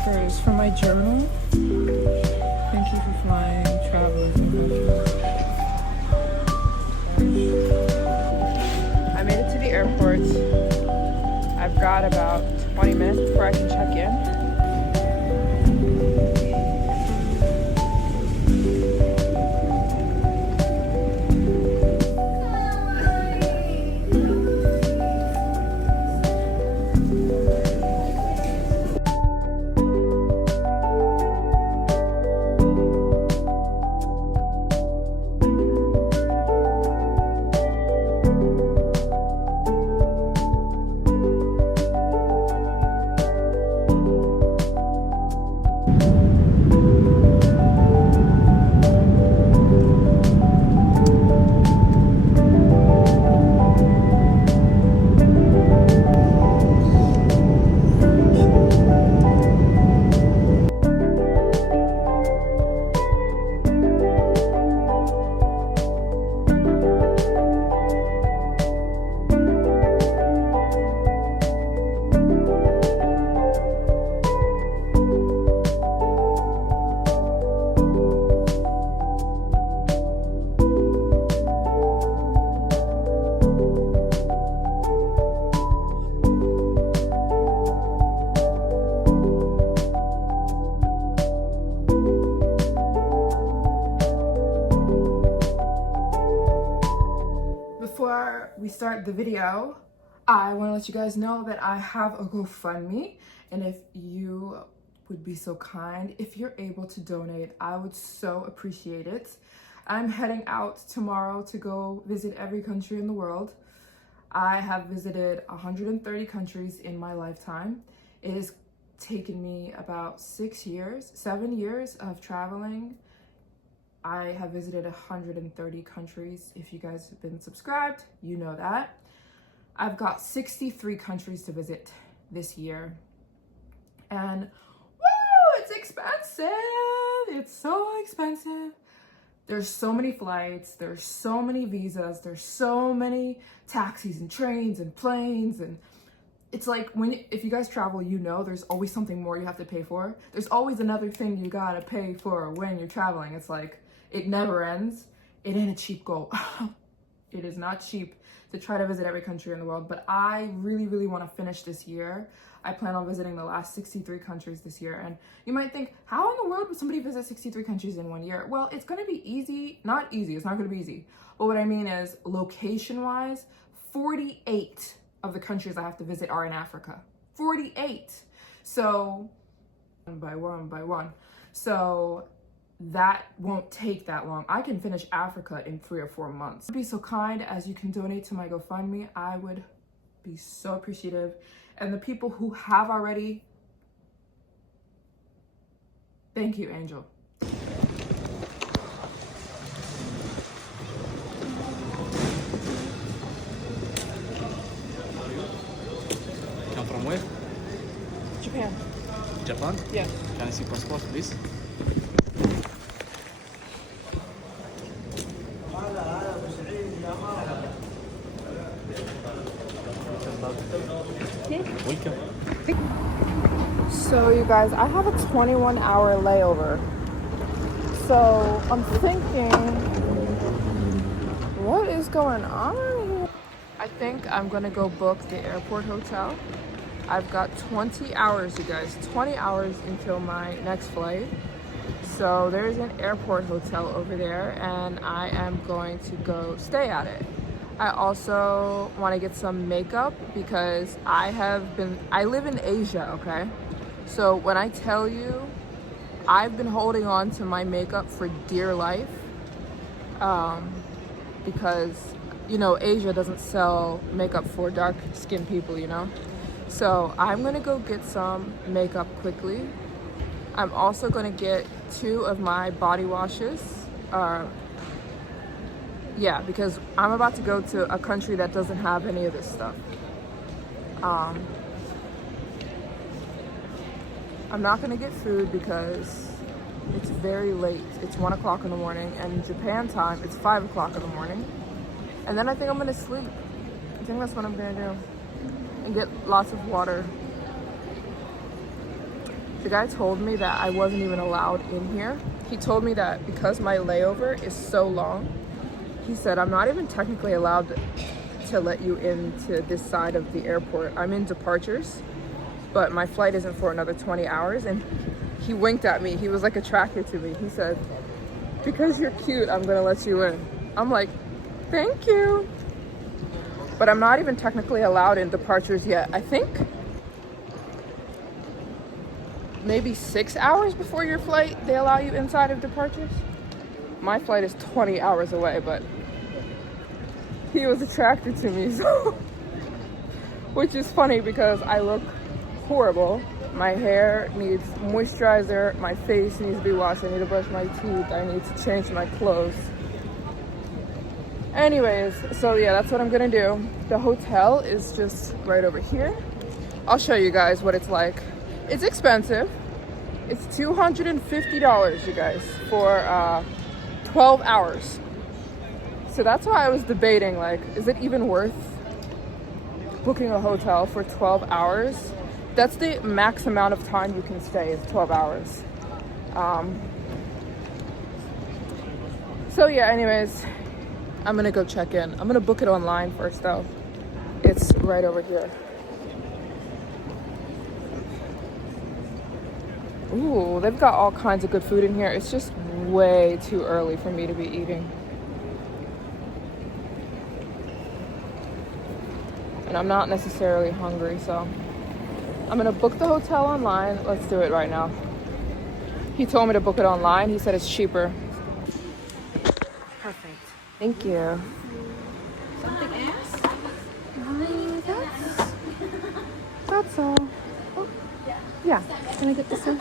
stickers for my journal. Thank you for flying, travelers, and countries. I made it to the airport. I've got about 20 minutes before I can check in. Before we start the video, I want to let you guys know that I have a GoFundMe, and if you would be so kind, if you're able to donate, I would so appreciate it. I'm heading out tomorrow to go visit every country in the world. I have visited 130 countries in my lifetime. It has taken me about 7 years of traveling. I have visited 130 countries. If you guys have been subscribed, you know that. I've got 63 countries to visit this year. And woo, it's expensive. It's so expensive. There's so many flights, there's so many visas, there's so many taxis and trains and planes, and it's like if you guys travel, you know there's always something more you have to pay for. There's always another thing you gotta pay for when you're traveling. It's like it never ends. It ain't a cheap goal. It is not cheap to try to visit every country in the world, but I really want to finish this year. I plan on visiting the last 63 countries this year. And you might think, how in the world would somebody visit 63 countries in 1 year? Well, it's going to be easy. Not easy. It's not going to be easy. But what I mean is, location-wise, 48 of the countries I have to visit are in Africa. 48. So, one by one. So that won't take that long. I can finish Africa in 3 or 4 months. Be so kind as you can donate to my GoFundMe. I would be so appreciative. And the people who have already, thank you, Angel. Come from where? Japan. Japan? Yeah. Can I see passport, please? Welcome. So you guys, I have a 21-hour layover. So I'm thinking, what is going on here? I think I'm gonna go book the airport hotel. I've got 20 hours, you guys, 20 hours until my next flight. So there's an airport hotel over there, and I am going to go stay at it. I also want to get some makeup because I live in Asia, okay? So when I tell you, I've been holding on to my makeup for dear life, because, you know, Asia doesn't sell makeup for dark skinned people, you know? So I'm gonna go get some makeup quickly. I'm also gonna get 2 of my body washes. Yeah, because I'm about to go to a country that doesn't have any of this stuff. I'm not gonna get food because it's very late. It's 1 o'clock in the morning, and in Japan time, it's 5 o'clock in the morning. And then I think I'm gonna sleep. I think that's what I'm gonna do. And get lots of water. The guy told me that I wasn't even allowed in here. He told me that because my layover is so long, he said, I'm not even technically allowed to let you into this side of the airport. I'm in departures, but my flight isn't for another 20 hours. And he winked at me. He was like attracted to me. He said, because you're cute, I'm gonna let you in. I'm like, thank you. But I'm not even technically allowed in departures yet. I think maybe 6 hours before your flight, they allow you inside of departures. My flight is 20 hours away, but he was attracted to me, so which is funny because I look horrible. My hair needs moisturizer, my face needs to be washed, I need to brush my teeth, I need to change my clothes. Anyways, so yeah, that's what I'm gonna do. The hotel is just right over here. I'll show you guys what it's like. It's expensive. It's $250, you guys, for 12 hours. So that's why I was debating, like, is it even worth booking a hotel for 12 hours? That's the max amount of time you can stay, is 12 hours. So yeah, anyways, I'm gonna go check in. I'm gonna book it online first though. It's right over here. Ooh, they've got all kinds of good food in here. It's just way too early for me to be eating. And I'm not necessarily hungry, so I'm gonna book the hotel online. Let's do it right now. He told me to book it online. He said it's cheaper. Perfect. Thank you. Something else? That's all. Oh, yeah. Can I get this one?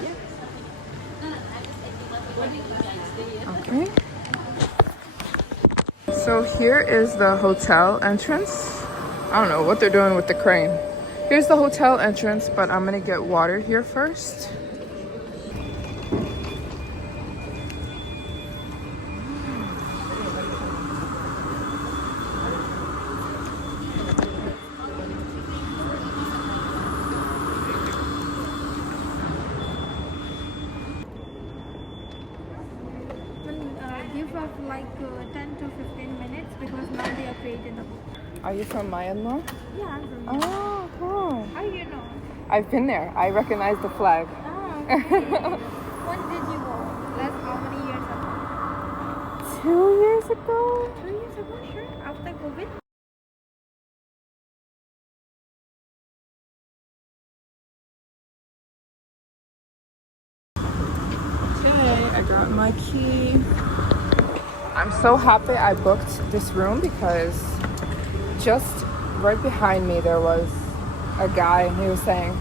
Okay. So here is the hotel entrance. I don't know what they're doing with the crane. Here's the hotel entrance, but I'm gonna get water here first. Give us like 10 to 15 minutes because now they are creating a book. Are you from Myanmar? Yeah, I'm from Oh, cool. How you know? I've been there. I recognize the flag. Oh, okay. When did you go? Last how many years ago? 2 years ago? 2 years ago, sure. After COVID? Okay, I got my key. I'm so happy I booked this room because just right behind me there was a guy and he was saying,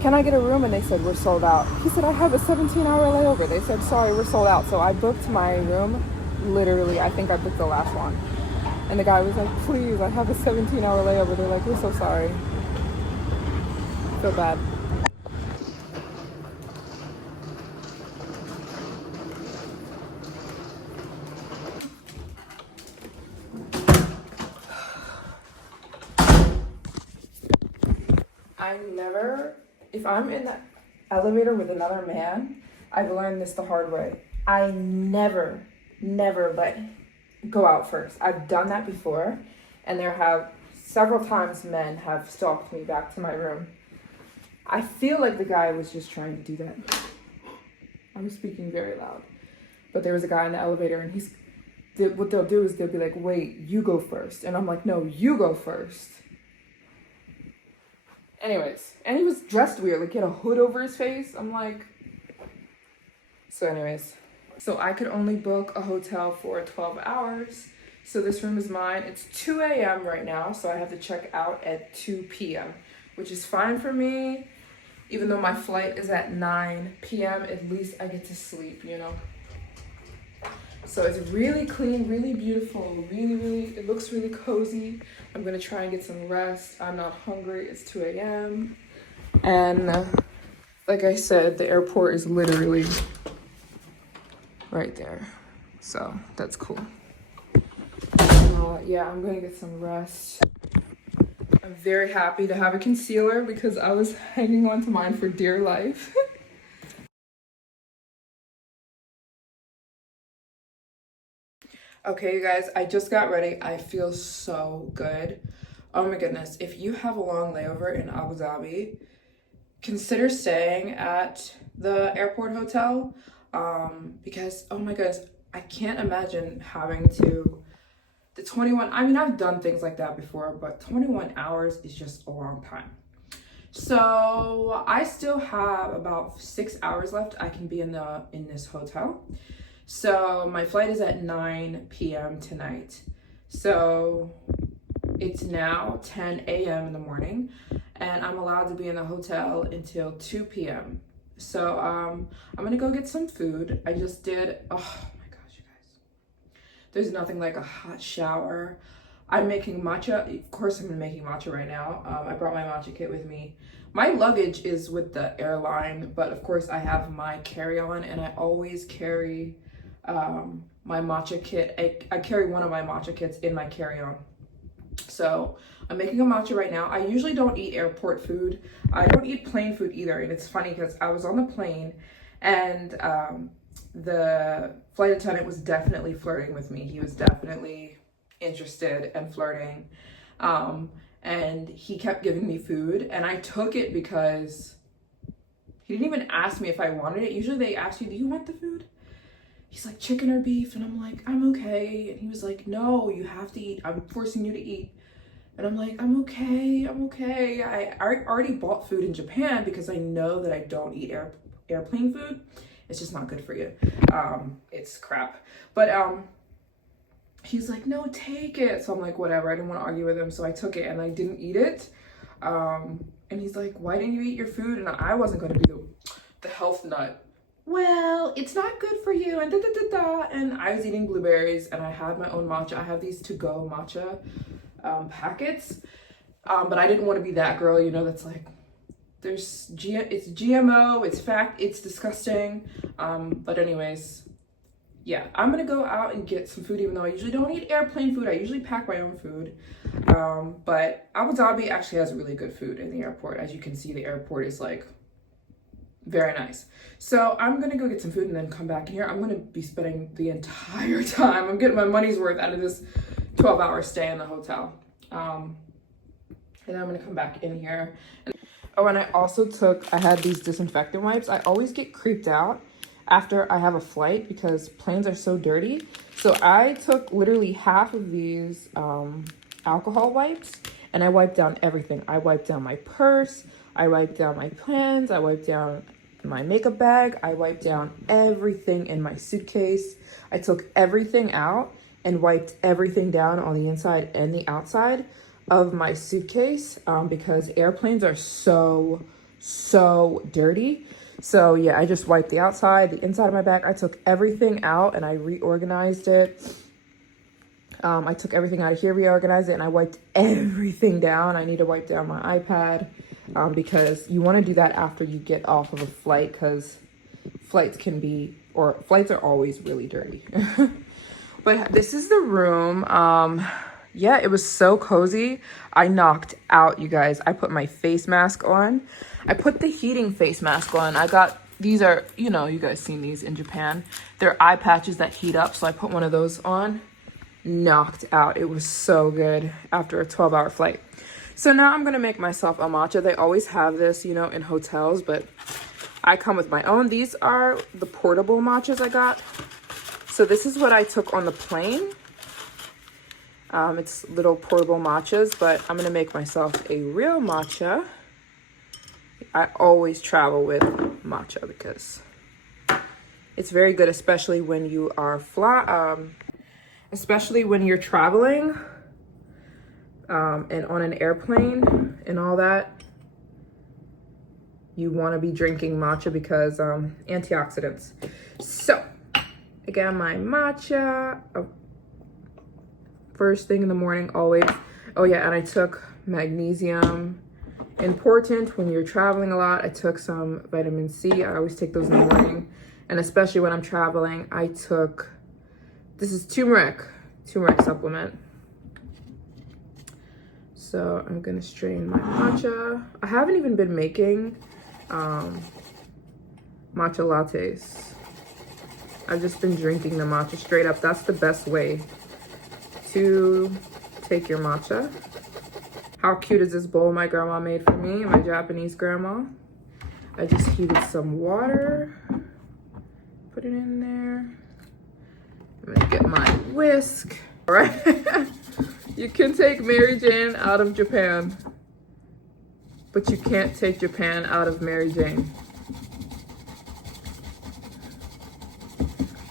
can I get a room? And they said, we're sold out. He said, I have a 17-hour layover. They said, sorry, we're sold out. So I booked my room, literally, I think I booked the last one. And the guy was like, please, I have a 17-hour layover. They're like, we're so sorry. I feel bad. If I'm in the elevator with another man, I've learned this the hard way. I never let go out first. I've done that before, and there have several times men have stalked me back to my room. I feel like the guy was just trying to do that. I was speaking very loud, but there was a guy in the elevator, and what they'll do is they'll be like, wait, you go first. And I'm like, no, you go first. Anyways, and he was dressed weird, like he had a hood over his face. I'm like, so I could only book a hotel for 12 hours. So this room is mine. It's 2 a.m. right now, so I have to check out at 2 p.m., which is fine for me. Even though my flight is at 9 p.m., at least I get to sleep, you know? So it's really clean, really beautiful, it looks really cozy. I'm gonna try and get some rest. I'm not hungry, it's 2 a.m. And like I said, the airport is literally right there. So that's cool. Yeah, I'm gonna get some rest. I'm very happy to have a concealer because I was hanging on to mine for dear life. Okay, you guys, I just got ready. I feel so good. Oh my goodness. If you have a long layover in Abu Dhabi, consider staying at the airport hotel because, oh my goodness, I can't imagine having to, the 21, I mean, I've done things like that before, but 21 hours is just a long time. So I still have about 6 hours left. I can be in this hotel. So my flight is at 9 p.m. tonight. So it's now 10 a.m. in the morning and I'm allowed to be in the hotel until 2 p.m. So I'm gonna go get some food. I just did, oh my gosh, you guys. There's nothing like a hot shower. I'm making matcha. Of course I'm making matcha right now. I brought my matcha kit with me. My luggage is with the airline, but of course I have my carry-on and I always carry my matcha kit. I carry one of my matcha kits in my carry-on. So I'm making a matcha right now. I usually don't eat airport food. I don't eat plane food either. And it's funny because I was on the plane and the flight attendant was definitely flirting with me. He was definitely interested and flirting. And he kept giving me food and I took it because he didn't even ask me if I wanted it. Usually they ask you, do you want the food? He's like, chicken or beef? And I'm like, I'm okay. And he was like, no, you have to eat. I'm forcing you to eat. And I'm like, I'm okay. I already bought food in Japan because I know that I don't eat airplane food. It's just not good for you. It's crap. But he's like, no, take it. So I'm like, whatever. I didn't want to argue with him. So I took it and I didn't eat it. And he's like, why didn't you eat your food? And I wasn't going to be the health nut. Well, it's not good for you and and I was eating blueberries and I had my own matcha. I have these to-go matcha packets, but I didn't want to be that girl, you know, that's like, it's GMO, it's disgusting. But anyways, yeah, I'm gonna go out and get some food, even though I usually don't eat airplane food. I usually pack my own food. But Abu Dhabi actually has really good food in the airport. As you can see, the airport is like very nice. So I'm gonna go get some food and then come back in here. I'm gonna be spending the entire time. I'm getting my money's worth out of this 12-hour stay in the hotel. And then I'm gonna come back in here. Oh, and I also I had these disinfectant wipes. I always get creeped out after I have a flight because planes are so dirty. So I took literally half of these alcohol wipes and I wiped down everything. I wiped down my purse, I wiped down my pens, I wiped down my makeup bag, I wiped down everything in my suitcase. I took everything out and wiped everything down on the inside and the outside of my suitcase because airplanes are so dirty. So yeah, I just wiped the outside, the inside of my bag. I took everything out and I reorganized it. I took everything out of here, reorganized it, and I wiped everything down. I need to wipe down my iPad because you want to do that after you get off of a flight because flights are always really dirty. But this is the room. Yeah, it was so cozy. I knocked out, you guys. I put my face mask on. I put the heating face mask on. These are, you know, you guys seen these in Japan. They're eye patches that heat up. So I put one of those on. Knocked out. It was so good after a 12-hour flight. So now I'm going to make myself a matcha. They always have this, you know, in hotels, but I come with my own. These are the portable matchas I got. So this is what I took on the plane. It's little portable matchas, but I'm going to make myself a real matcha. I always travel with matcha because it's very good, especially when you are especially when you're traveling and on an airplane and all that. You want to be drinking matcha because antioxidants. So I got my matcha first thing in the morning always. Oh yeah, and I took magnesium. Important when you're traveling a lot. I took some vitamin C. I always take those in the morning, and especially when I'm traveling, I took, this is turmeric supplement. So I'm gonna strain my matcha. I haven't even been making matcha lattes. I've just been drinking the matcha straight up. That's the best way to take your matcha. How cute is this bowl my grandma made for me, my Japanese grandma? I just heated some water, put it in there. I'm gonna get my whisk. All right, you can take Maryjane out of Japan, but you can't take Japan out of Maryjane.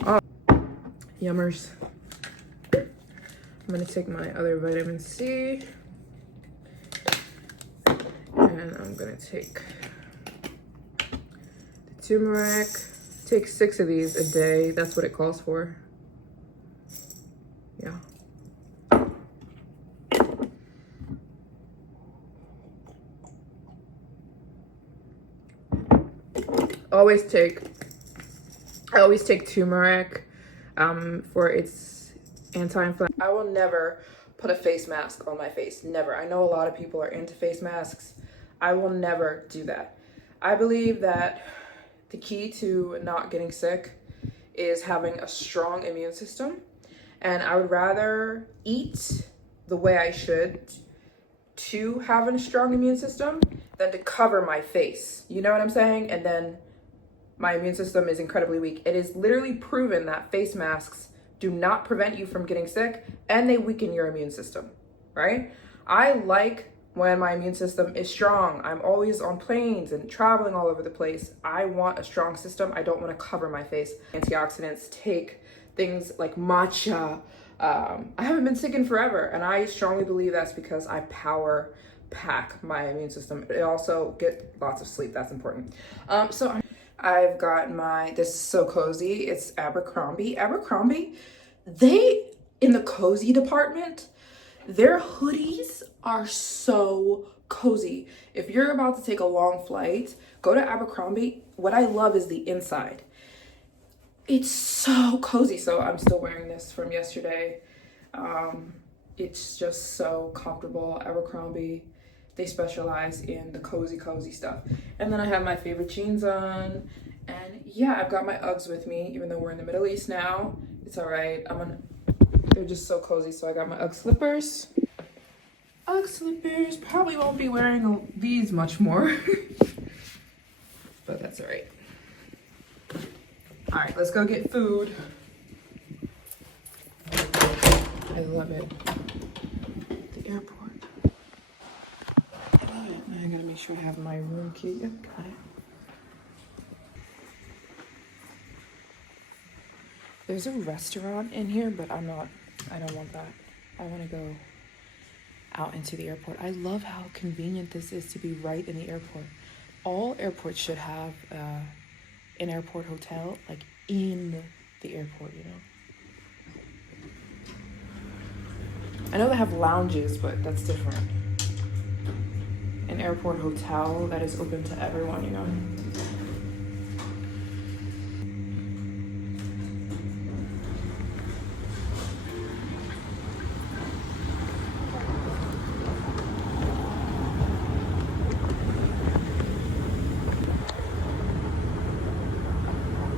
Oh, yummers. I'm gonna take my other vitamin C, and I'm gonna take the turmeric. Take 6 of these a day. That's what it calls for. Yeah. I always take turmeric for its anti-inflammatory. I will never put a face mask on my face. Never. I know a lot of people are into face masks. I will never do that. I believe that the key to not getting sick is having a strong immune system. And I would rather eat the way I should to have a strong immune system than to cover my face. You know what I'm saying? And then my immune system is incredibly weak. It is literally proven that face masks do not prevent you from getting sick, and they weaken your immune system, right? I like when my immune system is strong. I'm always on planes and traveling all over the place. I want a strong system. I don't want to cover my face. Antioxidants, take things like matcha. I haven't been sick in forever, and I strongly believe that's because I power pack my immune system. I also get lots of sleep. That's important. So I've got this is so cozy. It's Abercrombie. Abercrombie, they, in the cozy department, their hoodies are so cozy. If you're about to take a long flight, go to Abercrombie. What I love is the inside. It's so cozy. So I'm still wearing this from yesterday. It's just so comfortable. Abercrombie, they specialize in the cozy stuff. And then I have my favorite jeans on. And yeah, I've got my Uggs with me, even though we're in the Middle East now. It's all right. They're just so cozy. So I got my Ugg slippers. Ugg slippers. Probably won't be wearing these much more. But that's all right. All right, let's go get food. I love it. The airport. I love it. I gotta make sure I have my room key. Yep, got it. There's a restaurant in here, but I don't want that. I want to go out into the airport. I love how convenient this is to be right in the airport. All airports should have an airport hotel, like in the airport, you know? I know they have lounges, but that's different. An airport hotel that is open to everyone, you know?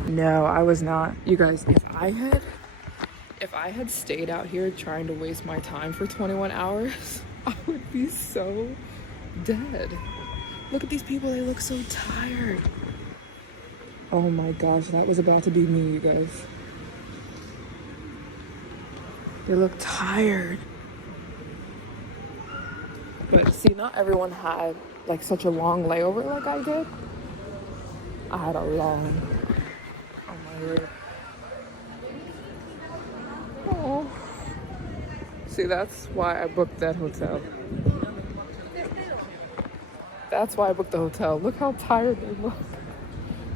No, I was not. You guys, if I had stayed out here trying to waste my time for 21 hours, I would be so dead. Look at these people, they look so tired. Oh my gosh, that was about to be me, you guys. They look tired. But see, not everyone had like such a long layover like I did. I had a long, oh my word. Oh. See, that's why I booked that hotel. That's why I booked the hotel. Look how tired they look.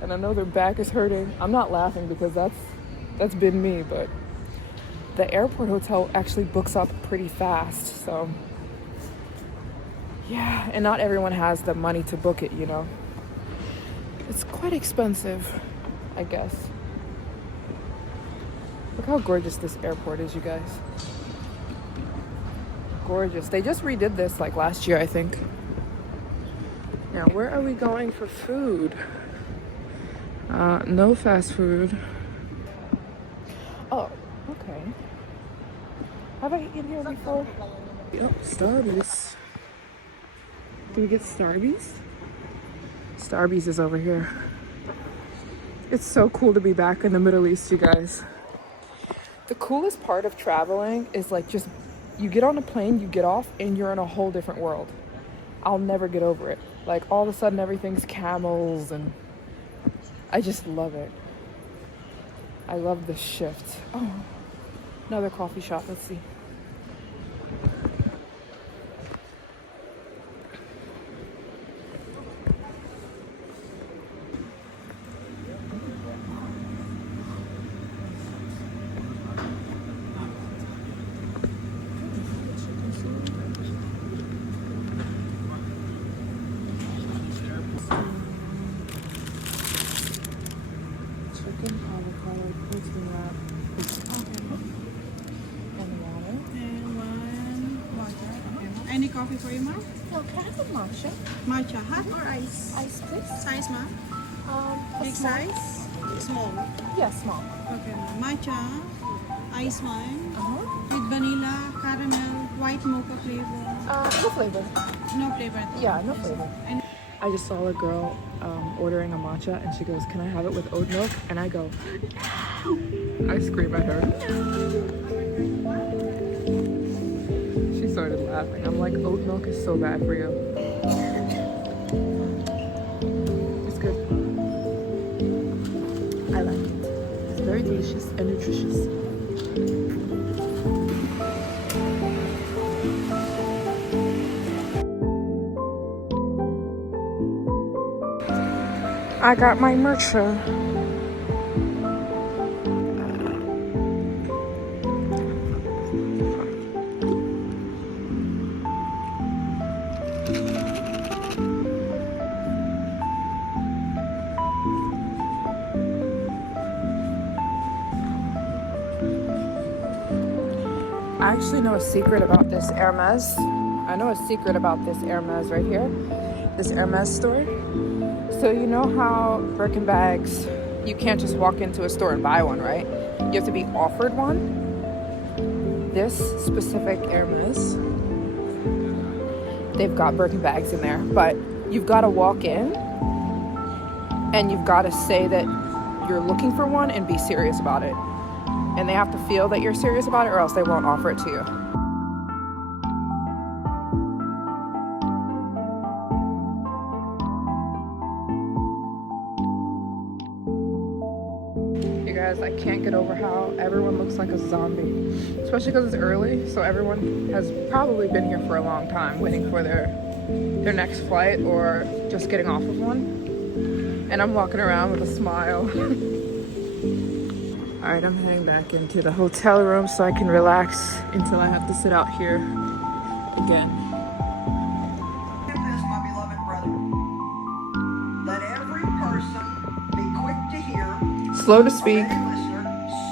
And I know their back is hurting. I'm not laughing because that's been me, but the airport hotel actually books up pretty fast, so yeah, and not everyone has the money to book it, you know. It's quite expensive, I guess. Look how gorgeous this airport is, you guys. Gorgeous. They just redid this like last year, I think. Now, where are we going for food? No fast food. Have I eaten here before? Yep, Starbucks. Do we get Starbucks? Starbucks is over here. It's so cool to be back in the Middle East, you guys. The coolest part of traveling is like just you get on a plane, you get off, and you're in a whole different world. I'll never get over it. Like all of a sudden everything's camels and I just love it. I love the shift. Oh, another coffee shop. Let's see. Chicken, avocado, protein wrap, and water. And one matcha. Okay. Any coffee for you, ma'am? Oh, can I have a matcha? Matcha, hot or ice? Ice, please. Size, ma'am? A Big small. size? Small. Yeah, small. Okay, ma'am. Matcha, ice one, with vanilla, caramel, white mocha flavor. No flavor. No flavor. Yeah, no flavor. And I just saw a girl ordering a matcha and she goes, "Can I have it with oat milk?" And I go, I scream at her. She started laughing. I'm like, oat milk is so bad for you. It's good. I like it. It's very delicious and nutritious. I got my matcha. I actually know a secret about this Hermes. I know a secret about this Hermes right here. This Hermes store. So you know how Birkin bags, you can't just walk into a store and buy one, right? You have to be offered one. This specific Hermes, they've got Birkin bags in there, but you've got to walk in and you've got to say that you're looking for one and be serious about it. And they have to feel that you're serious about it or else they won't offer it to you. You guys, I can't get over how everyone looks like a zombie, especially because it's early, so everyone has probably been here for a long time waiting for their next flight or just getting off of one. And I'm walking around with a smile. All right, I'm heading back into the hotel room so I can relax until I have to sit out here again. Give this, my beloved brethren. Let every person be quick to hear, Slow to speak a listener,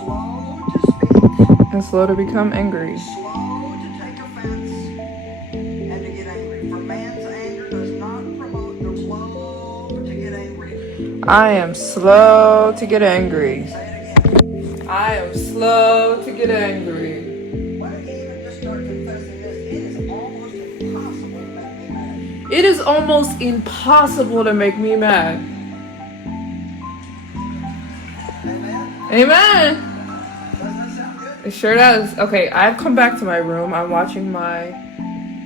slow to speak, and slow to become angry. slow to take offense, and to get angry. For man's anger does not promote the slow to get angry. I am slow to get angry. Say it again. I am slow to get angry. Why don't you even just start confessing this? It It is almost impossible to make me mad. is almost impossible to make me mad. Amen? Amen. Doesn't that sound good? It sure does. Okay, I've come back to my room. I'm watching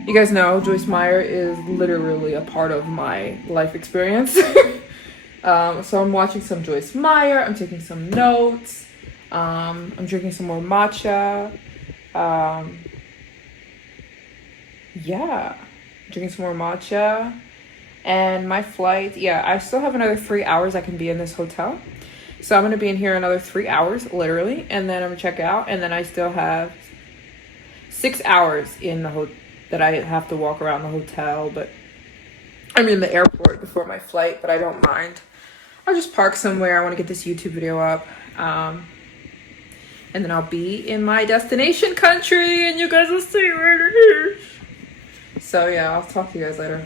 you guys know Joyce Meyer is literally a part of my life experience. So I'm watching some Joyce Meyer. I'm taking some notes. I'm drinking some more matcha. Yeah, drinking some more matcha. And my flight, I still have another 3 hours I can be in this hotel. So I'm going to be in here another 3 hours, literally. And then I'm going to check out. And then I still have 6 hours in the that I have to walk around the hotel. But I'm in the airport before my flight, but I don't mind. I'll just park somewhere. I want to get this YouTube video up. And then I'll be in my destination country and you guys will see where it is. So yeah, I'll talk to you guys later.